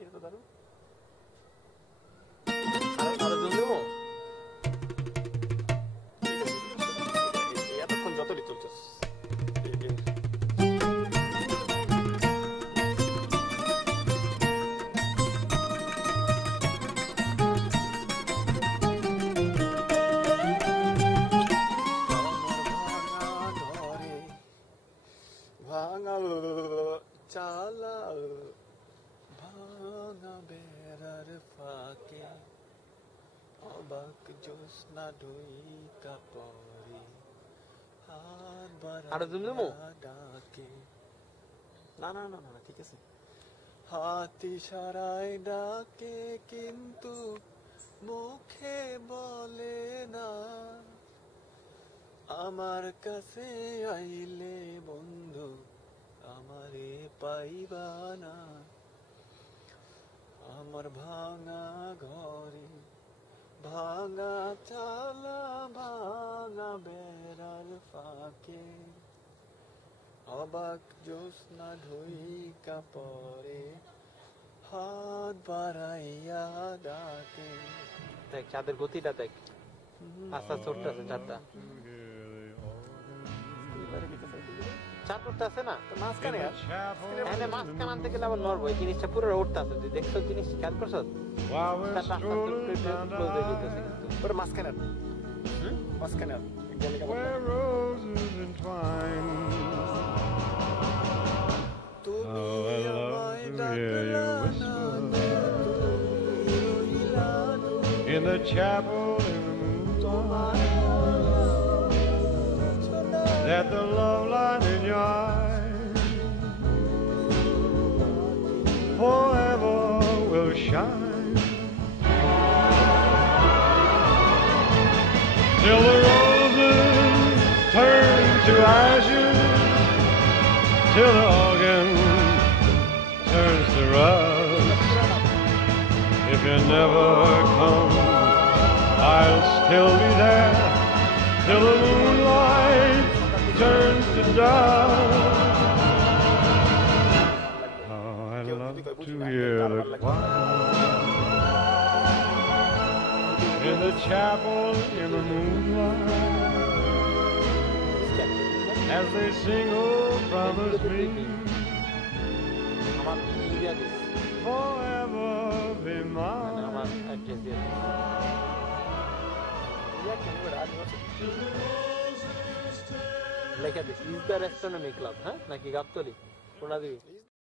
এটা তো দারুণ। আরো জোর দেবো? এতক্ষণ যতটি চলছে ভাঙা চালা ভাঙা বেড়ার ফাঁকে অবাক জ্যোৎস্না ঢুইকা পড়ে হাত বাড়াইয়া ডাকে। না না না না ঠিক আছে। হাতি সারায় ডাকে কিন্তু মুখে বলে না, আমার কাছে আইলে বন্ধু আমারে পাইবা না। আমার ভাঙা ঘরে ভাঙা চালা ভাঙা বেড়ার ফাঁকে অবাক জ্যোৎস্না ঢুইকা পড়ে হাত বাড়াইয়া ডাকে। দেখ চাঁদের গতিটা দেখ, আস্তে আস্তে উঠতেছে চাঁদটা। চাঁদ উঠতেছে না মাঝখানে, মাঝখানে আনতে গেলে আবার নড়বো। এই জিনিসটা পুরো উঠতেছে, তুই দেখছো জিনিস খেয়াল করছো? মাঝখানে মাঝখানে in the chapel in the moonlight, that the love light in your eyes forever will shine, till the roses turn to ashes, till the organ turns to rust. If you never come, I'll still be there till the moonlight turns to dust. Oh, I love to hear the choir in the chapel in the moonlight, as they sing, oh, promise me forever be mine. লেখা this, is the রেস্ট্রোনমি club, হ্যাঁ নাকি গাবতলি? কোনা দিবি?